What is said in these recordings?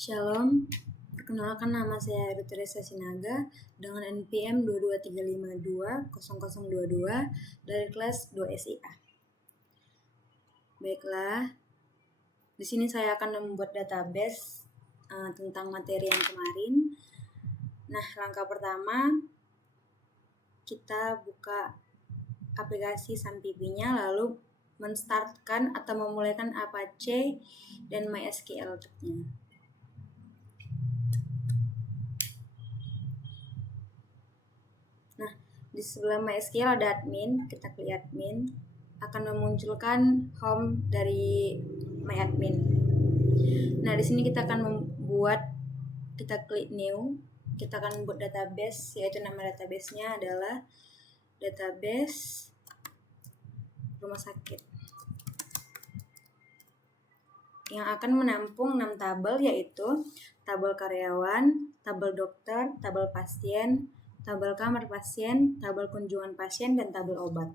Shalom, perkenalkan nama saya Teresa Sinaga dengan NPM 223520022 dari kelas 2 SIA. Baiklah, di sini saya akan membuat database tentang materi yang kemarin. Nah, langkah pertama kita buka aplikasi SunPP-nya, lalu menstartkan atau memulaikan Apache dan MySQL-nya. Nah, di sebelah MySQL ada admin, kita klik admin, akan memunculkan home dari MyAdmin. Nah, di sini kita akan kita klik new, kita akan membuat database, yaitu nama database-nya adalah database rumah sakit, yang akan menampung 6 tabel, yaitu tabel karyawan, tabel dokter, tabel pasien, tabel kamar pasien, tabel kunjungan pasien, dan tabel obat.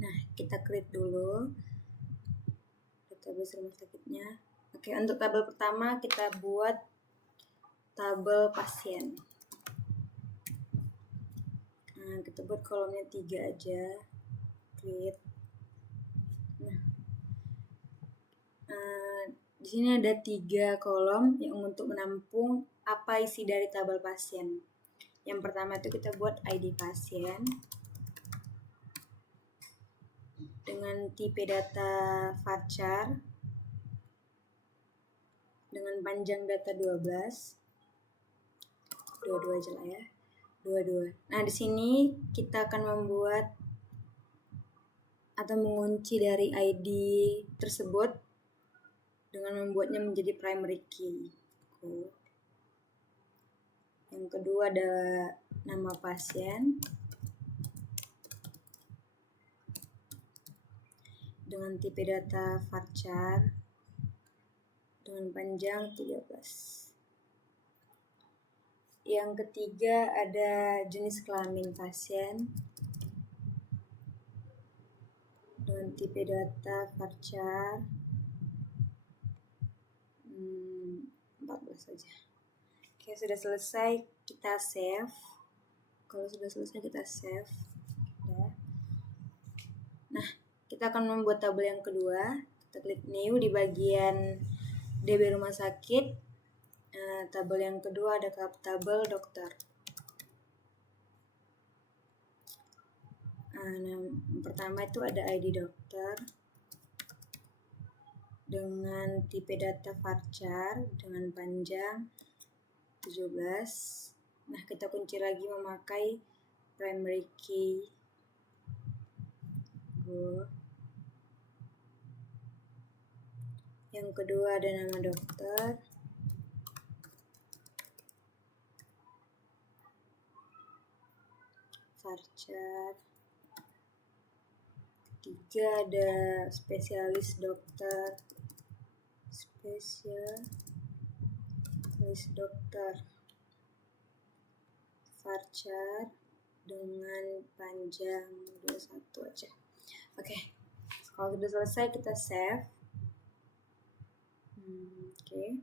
Nah, kita klik dulu database rumah sakitnya. Oke, untuk tabel pertama kita buat tabel pasien. Nah, kita buat kolomnya 3 aja. Create. Di sini ada 3 kolom yang untuk menampung apa isi dari tabel pasien. Yang pertama itu kita buat ID pasien dengan tipe data varchar dengan panjang data 12. 22 aja lah ya. 22. Nah, di sini kita akan membuat atau mengunci dari ID tersebut dengan membuatnya menjadi primary key. Yang kedua adalah nama pasien dengan tipe data varchar dengan panjang 13. Yang ketiga ada jenis kelamin pasien dengan tipe data varchar 14 saja. Oke, sudah selesai, kita save. Kalau sudah selesai kita save. Ya. Nah, kita akan membuat tabel yang kedua. Kita klik new di bagian DB rumah sakit. Tabel yang kedua ada tabel dokter. Yang pertama itu ada ID dokter dengan tipe data varchar dengan panjang 17. Nah, kita kunci lagi memakai primary key. Yang kedua ada nama dokter. Varchar. Ketiga ada spesialis dokter. Spesialis dokter. Varchar dengan panjang 21 aja. Oke. Kalau sudah selesai kita save. Oke.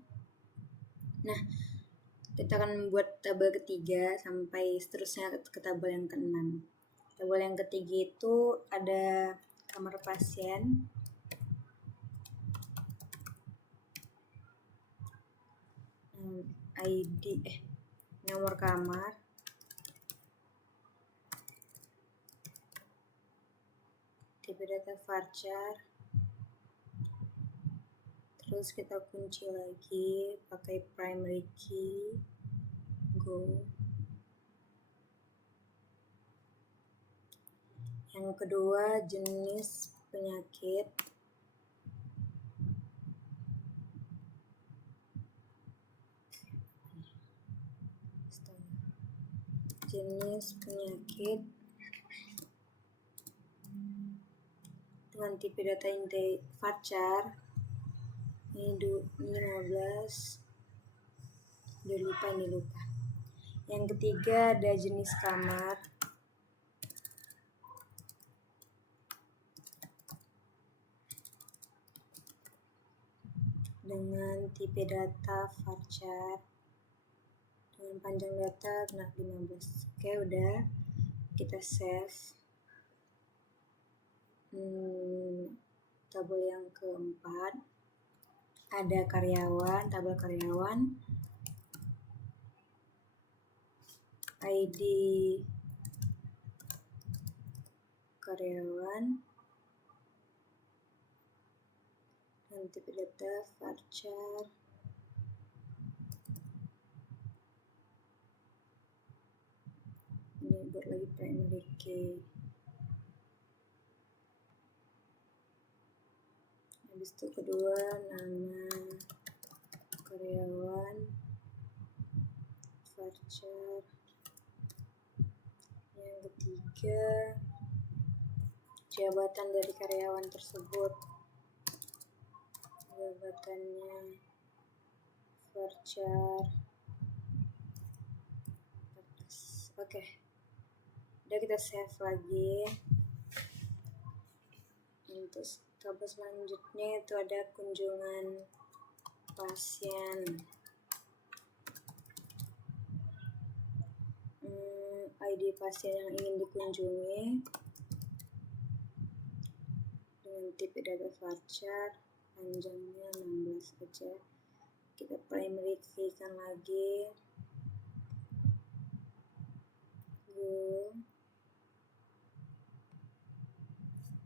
Nah, kita akan membuat tabel ketiga sampai seterusnya ke tabel yang ke-6. Tabel yang ketiga itu ada kamar pasien, nomor kamar, tipe data varchar, terus kita kunci lagi pakai primary key. Yang kedua jenis penyakit, dengan tipe data varchar ini 15. Ini lupa. Yang ketiga ada jenis kamar dengan kunjungan tipe data varchar dengan panjang data 15. Oke, udah, kita save. Tabel yang keempat ada karyawan, tabel karyawan, ID karyawan, dan tipe data varchar. Ini buat lagi primary key. Habis itu kedua, nama karyawan, varchar. Yang ketiga, jabatan dari karyawan tersebut, jabatannya varchar. Oke, udah, kita save lagi. Untuk tabel selanjutnya itu ada kunjungan pasien. ID pasien yang ingin dikunjungi dengan tipe data varchar, panjangnya 16 aja. Kita primary key kan lagi.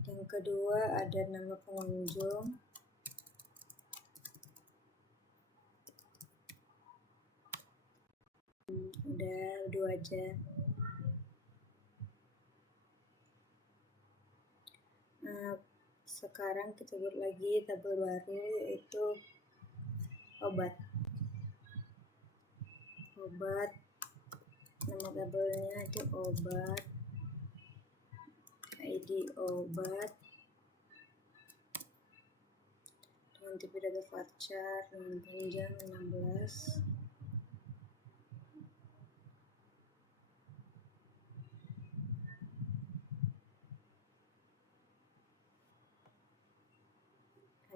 Yang kedua ada nama pengunjung. Udah, dua aja. Sekarang kita buat lagi tabel baru, yaitu obat. Nama tabelnya itu obat, ID obat, dengan tipe data varchar dengan panjang 16.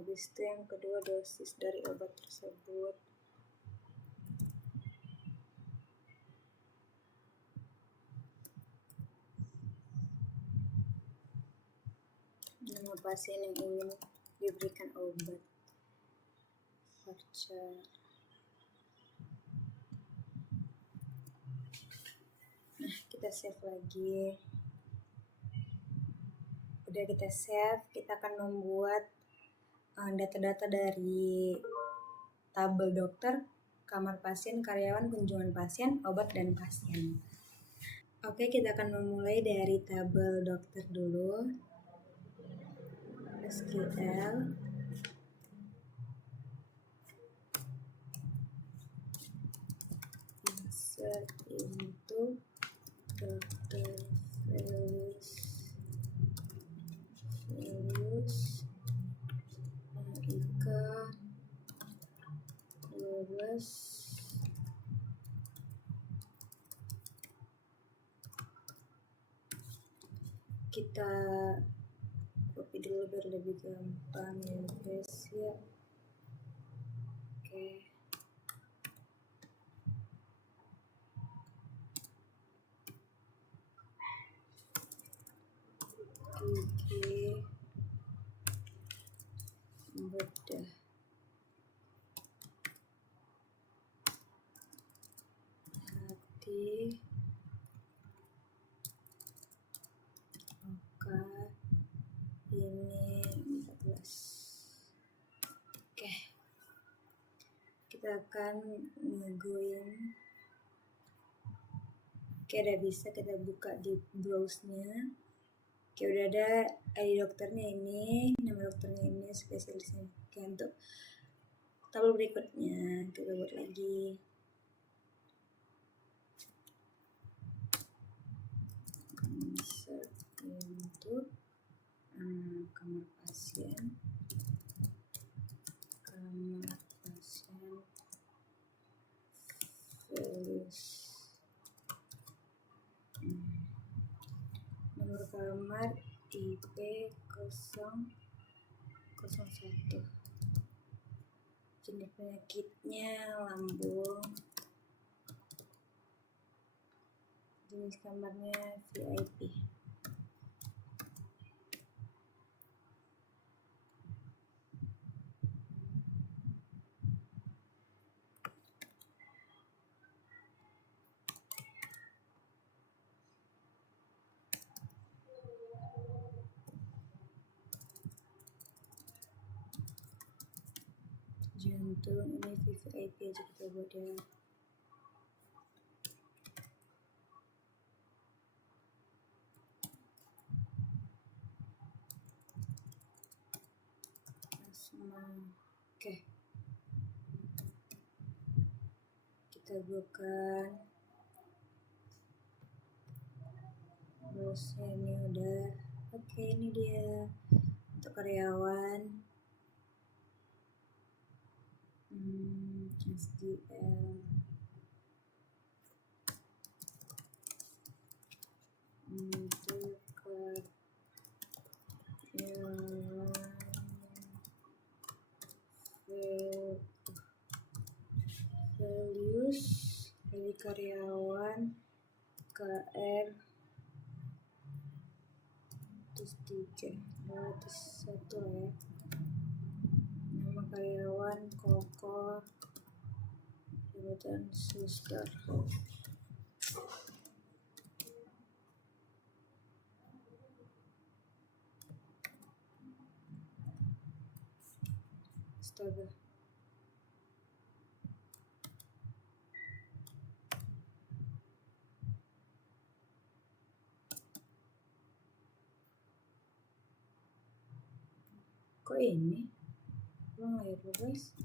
Habis itu yang kedua, dosis dari obat tersebut. Nama pasien yang ingin diberikan obat, varchar. Nah, kita save lagi. Udah, kita save. Kita akan membuat data-data dari tabel dokter, kamar pasien, karyawan, kunjungan pasien, obat, dan pasien. Oke, kita akan memulai dari tabel dokter dulu. SQL. Insert into dokter values Ika 12. Kita copy dulu biar lebih gampang ya guys ya. Oke. Bedah hati, oka ini 14. Oke, kita akan ngegoin. Oke, udah bisa kita buka di browse-nya. Oke, udah ada ID dokternya ini, nama dokternya ini, spesialisnya. Oke, untuk tabel berikutnya kita buat lagi. Insert into kamar pasien, values. Nomor kamar IP 001. Jenis penyakitnya lambung. Jenis kamarnya VIP. Jantung ini VIP aja kita buat ya. Asma. Oke. Kita bukan. Terus ini udah. Oke, ini dia untuk karyawan. SDL. Untuk karyawan values dari karyawan KR terus 3 terus 1 ya. Nama karyawan Koko, jabatan suster. Astaga. Kok ini? Ulang ya guys.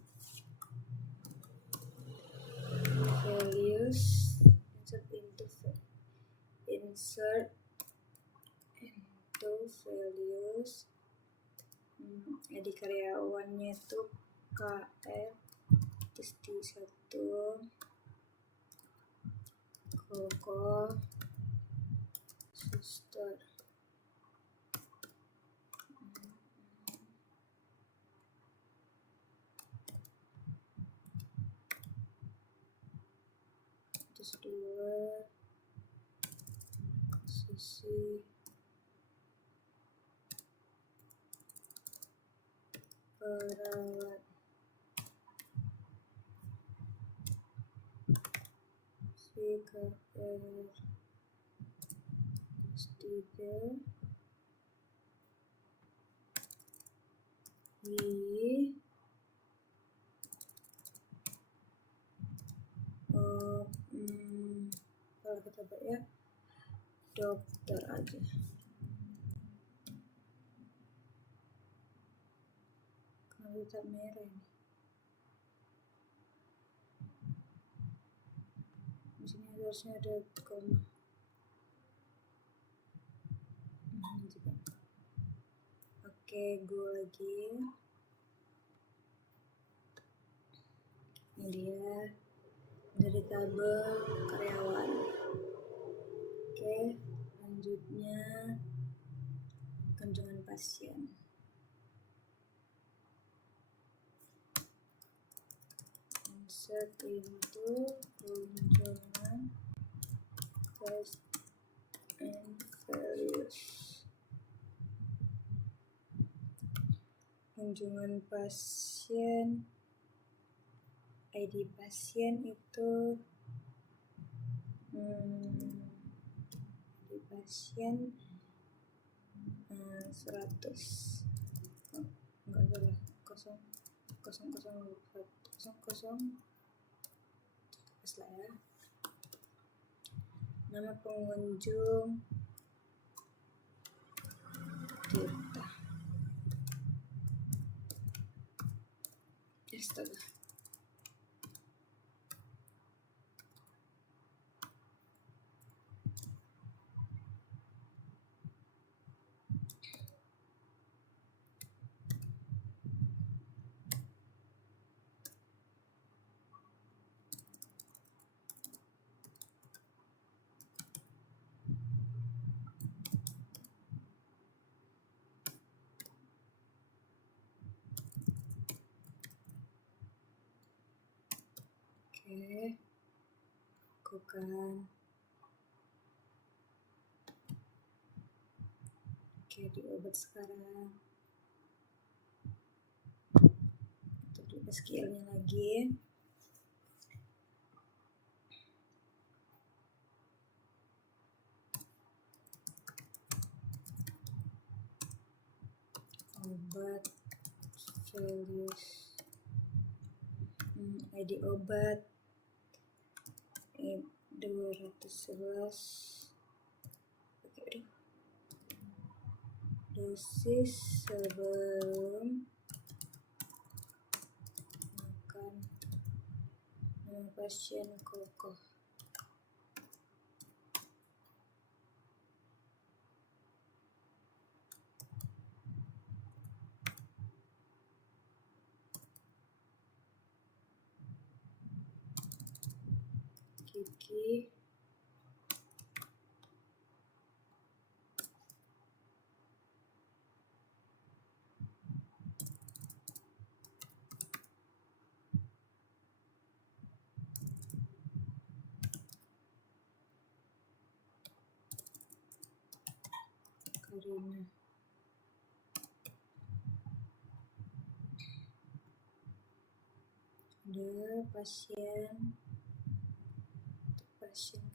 Values, insert into values. Jadi karyawannya tuh KR terus D1 Koko suster. Terus 2 sisi perawat CKR 3 I kalau kita buat ya dokter aja. Kenapa tak merah ini? Di sini harusnya ada koma. Juga. Oke, go lagi. Ini dia dari tabel karyawan. Oke, selanjutnya kunjungan pasien. Insert into kunjungan cost and values. Kunjungan pasien, ID pasien itu ID pasien 100 enggak salah 00 pas lah ya. Nama pengunjung Tirta. Astaga. Oke, lakukan. Oke, di obat sekarang. Kita coba skillnya lagi. Obat values, ID obat 211. Oke, dosis sebelum makan, nama pasien kokoh. Gigi, Karina. Ada pasien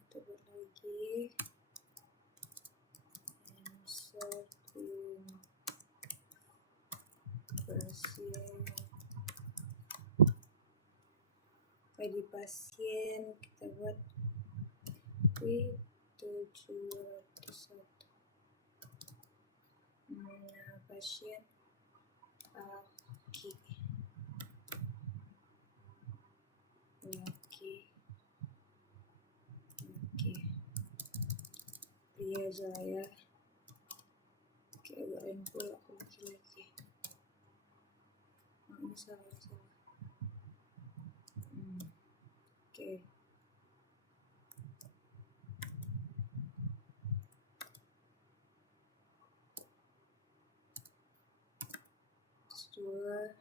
kita buat lagi. Insert in pasien. ID pasien kita buat W701. Nama pasien Aki. Pria Jaya. Oke, agak lain pula aku laki-laki. Oh, ini salah. Oke. Terus 2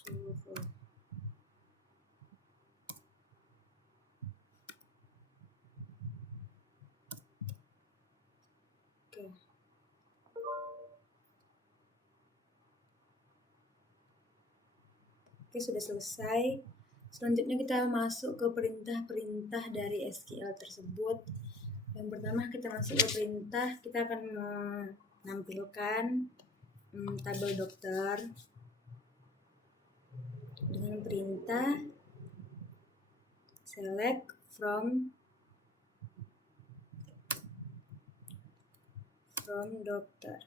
suruh. Oke, sudah selesai. Selanjutnya kita masuk ke perintah-perintah dari SQL tersebut. Yang pertama kita masuk ke perintah, kita akan menampilkan tabel dokter dengan perintah select from dokter.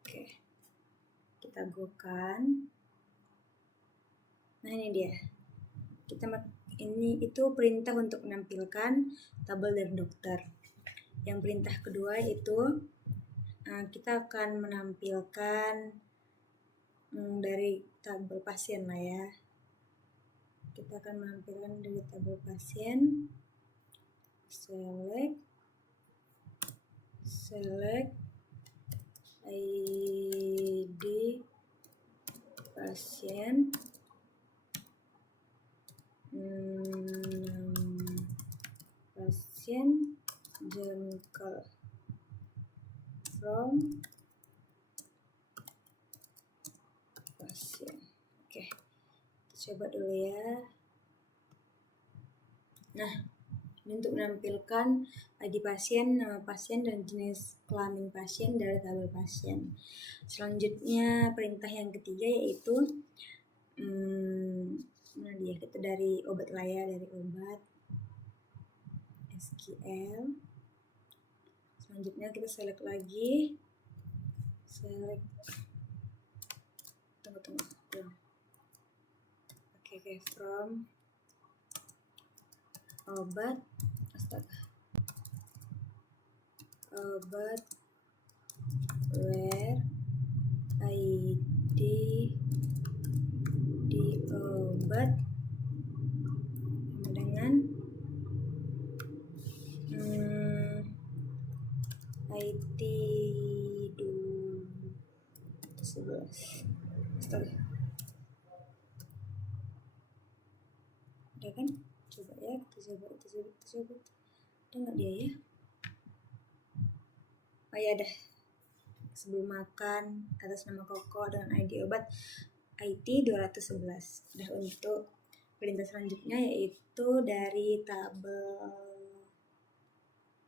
Oke, kita go-kan. Nah, ini dia. Ini itu perintah untuk menampilkan tabel dari dokter. Yang perintah kedua itu kita akan menampilkan dari tabel pasien lah ya. Kita akan menampilkan dari tabel pasien. Select ID pasien, pasien, jengkel from pasien. Oke, kita coba dulu ya. Nah, ini untuk menampilkan ID pasien, nama pasien, dan jenis kelamin pasien dari tabel pasien. Selanjutnya perintah yang ketiga yaitu kita dari obat lah ya, dari obat SQL. Selanjutnya kita select lagi, tunggu. Oke, from obat, where ID di obat sama dengan IT 11. Sorry. Udah kan? Coba ya, kita coba. Ada nggak dia ya? Oh ya, ada. Sebelum makan atas nama Koko dengan ID obat IT 211. Udah, untuk perintah selanjutnya yaitu dari tabel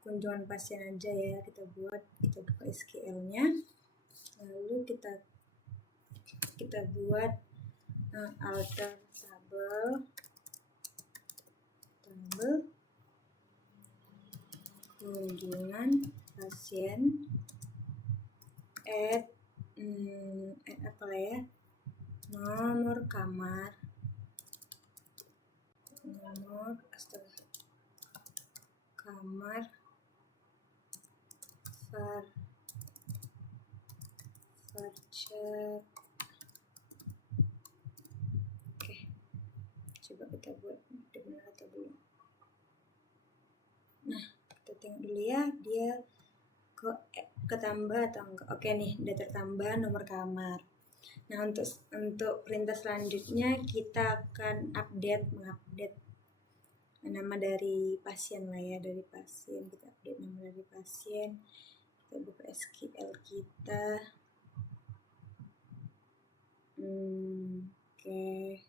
kunjungan pasien aja ya, kita buka SQL-nya, lalu kita buat alter tabel kunjungan pasien add apa ya, nomor kamar varchar. Oke, coba kita buat benar atau belum. Nah, kita tengok dulu ya, dia kok ketambah atau enggak. Oke nih, udah tertambah nomor kamar. Nah, untuk perintah selanjutnya kita akan mengupdate nama dari pasien lah ya, dari pasien kita update nama dari pasien. Kita buka SQL kita. Oke.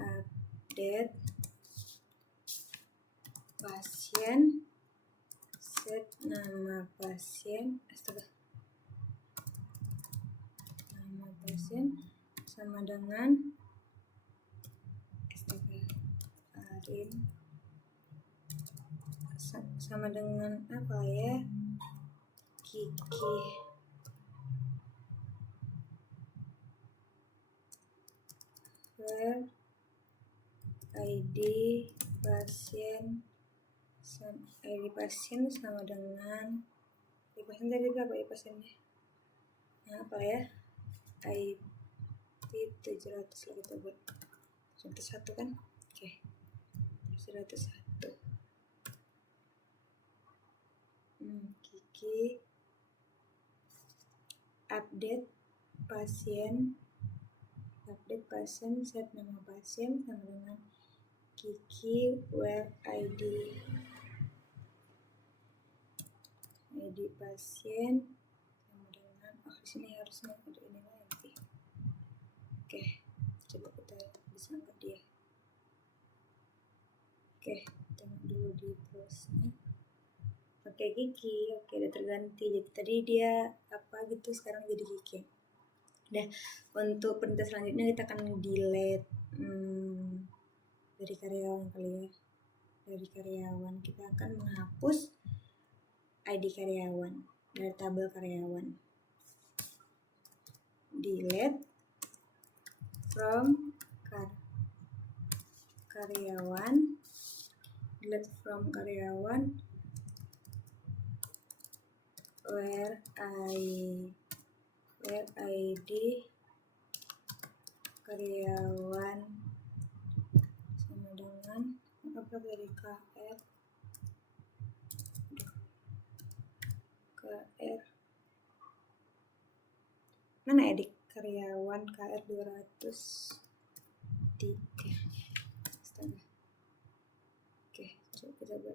Update pasien, set nama pasien, nama pasien sama dengan sama dengan apa ya, Kiki. Where ID pasien sama dengan pasien tadi berapa ya pasiennya? Nah, apa ya? IP 700 lah, kita buat 101 kan? Oke. 101. Kiki update pasien, set nama pasien sama dengan Kiki where ID pasien sama dengan di sini harusnya ada ini lagi. Oke, coba kita bisa angkat dia. Oke, tengok dulu di prosesnya. Oke, Kiki. Oke, udah terganti. Jadi tadi dia apa gitu, sekarang jadi Kiki. Udah, untuk perintah selanjutnya kita akan delete dari karyawan kali ya. Dari karyawan kita akan menghapus ID karyawan dari tabel karyawan. Delete from karyawan. Delete from karyawan where ID karyawan sama dengan apa dari KR mana ya, di karyawan KR 203. Oke, coba kita buat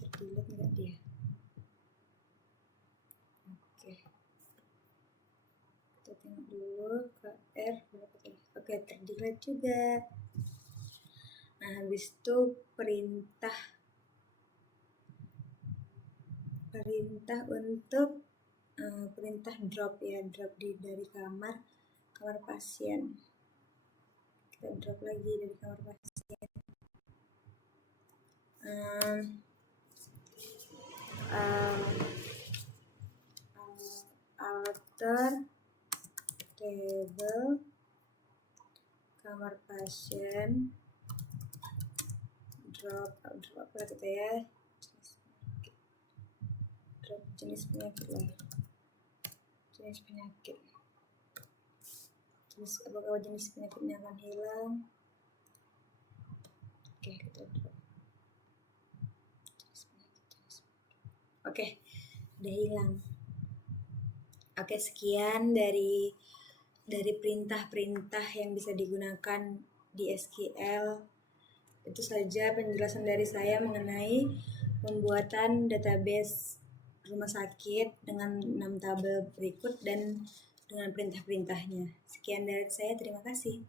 terdelete enggak dia. Oke, kita tengok dulu KR berapa tadi. Oke, terdelete juga. Nah, habis itu perintah untuk perintah drop ya, dari kamar pasien. Kita drop lagi dari kamar pasien. Alter table kamar pasien, drop apa kita ya, drop jenis penyakit lah, apakah jenis penyakitnya akan hilang. Oke, kita drop. Oke, udah hilang. Oke, sekian dari perintah-perintah yang bisa digunakan di SQL. Itu saja penjelasan dari saya mengenai pembuatan database rumah sakit dengan 6 tabel berikut dan dengan perintah-perintahnya. Sekian dari saya, terima kasih.